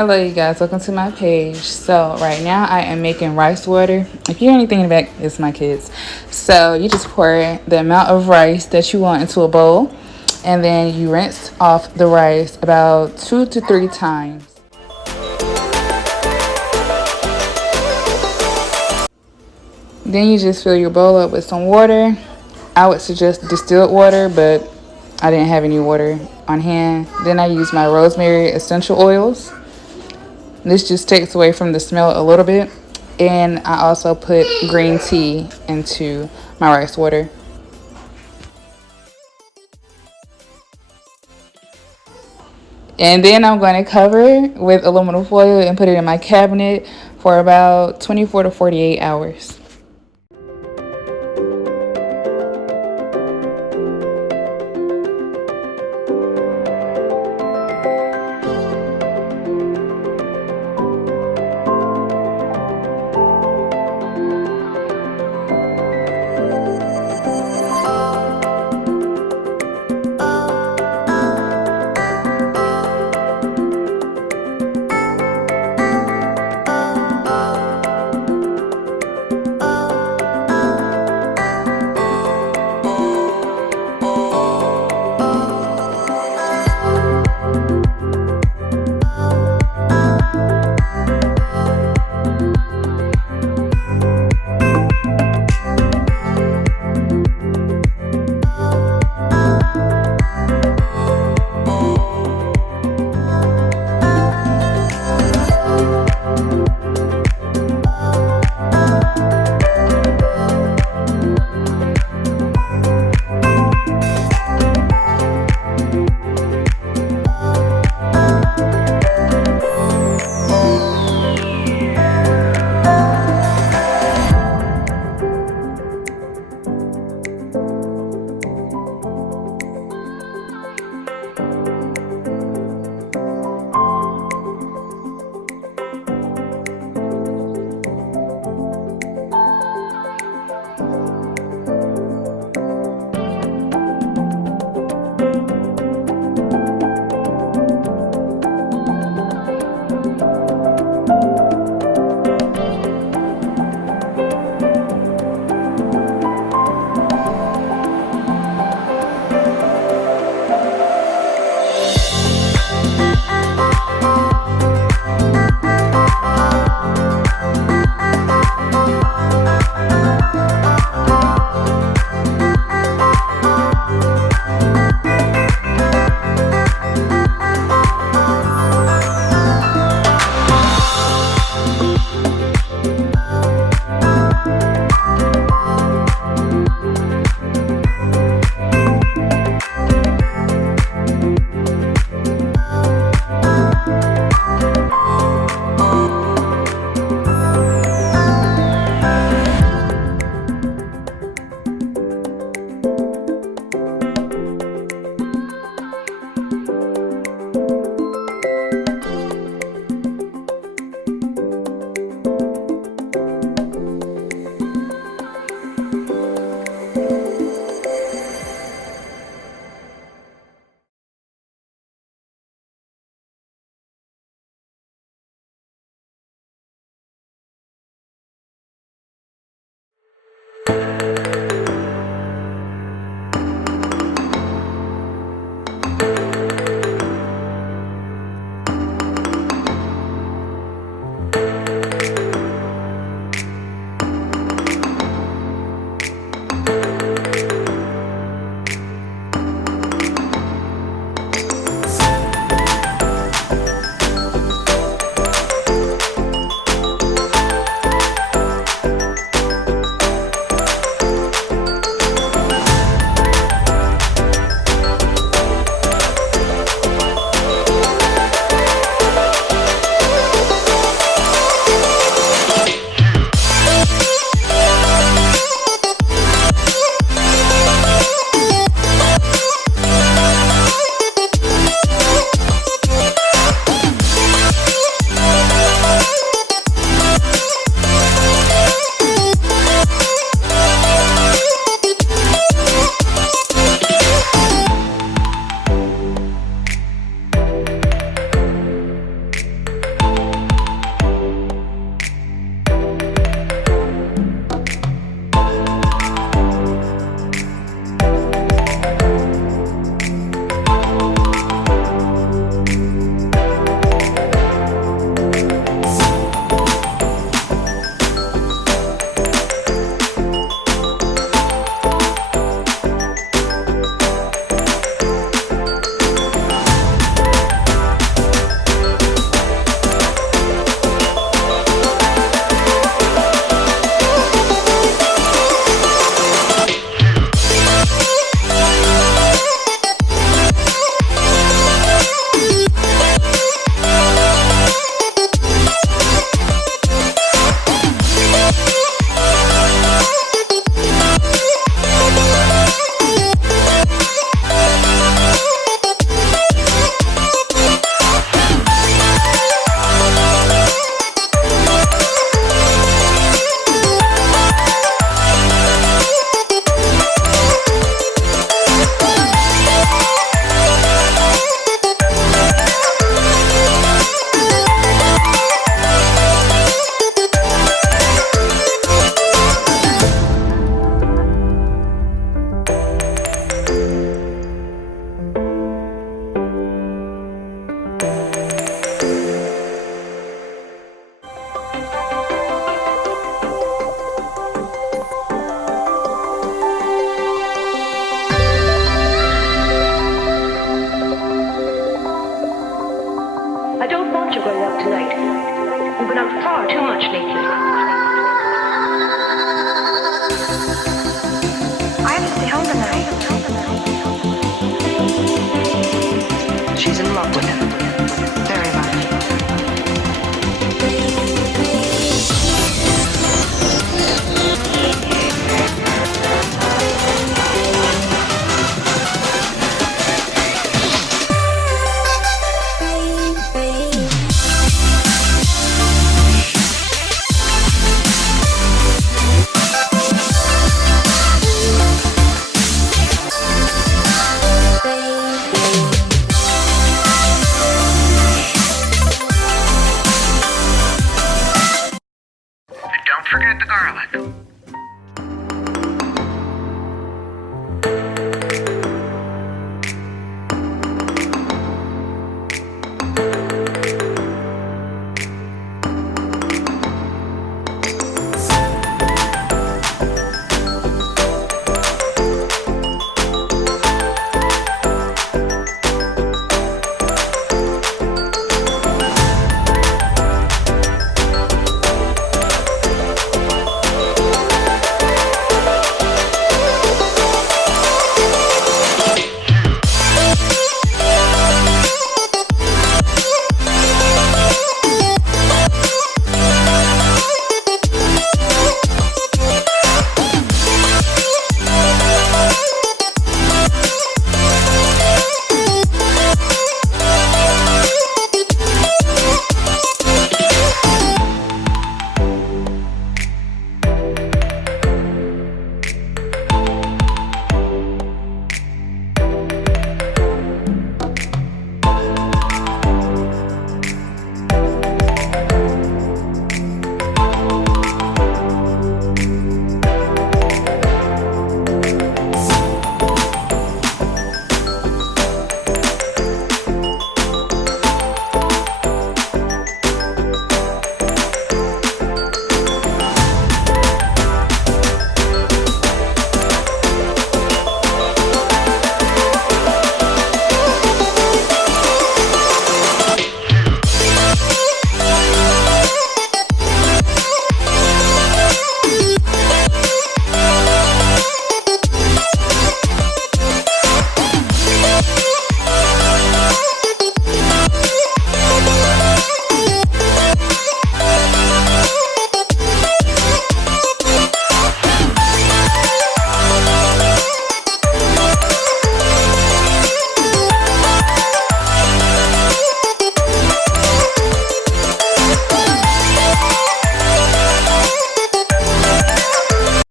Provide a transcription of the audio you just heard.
Hello, you guys. Welcome to my page. So, right now I am making rice water. If you hear anything in the back, it's my kids. So, you just pour the amount of rice that you want into a bowl, and then you rinse off the rice about 2 to 3 times. Then you just fill your bowl up with some water. I would suggest distilled water, but I didn't have any water on hand. Then I use my rosemary essential oils. This just takes away from the smell a little bit. And I also put green tea into my rice water. And then I'm going to cover it with aluminum foil and put it in my cabinet for about 24 to 48 hours.